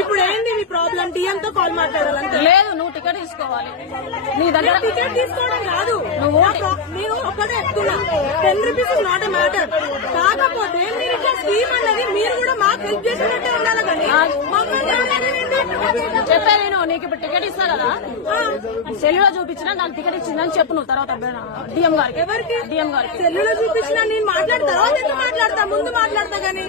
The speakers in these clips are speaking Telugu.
ఇప్పుడు ఏంటి మీ ప్రాబ్లం డిఎంతో కాల్ మాట్లాడాలంటే లేదు నువ్వు టికెట్ తీసుకోవాలి నీ దగ్గర టికెట్ తీసుకోవడం కాదు నువ్వు నేను ఒక్కటే ఎక్కుతున్నా ten rupees not a matter కాకపోతే మీరు స్కీమ్ అనేది మీరు కూడా మాకు హెల్ప్ చేసినట్టే ఉండాలి కానీ చెప్పా నేను నీకు ఇప్పుడు టికెట్ ఇస్తా కదా సెల్లులో చూపించిన నాకు టికెట్ ఇచ్చిందని చెప్పు నువ్వు తర్వాత డిఎం గారికి ఎవరికి డిఎం గారు సెల్లులో చూపించిన నేను మాట్లాడతా మాట్లాడతా ముందు మాట్లాడతా కానీ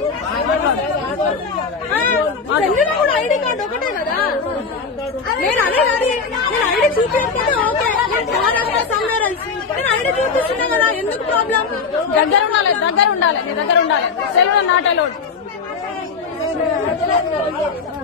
దగ్గర ఉండాలి దగ్గర ఉండాలి నీ దగ్గర ఉండాలి సెల్ నాటే లోడ్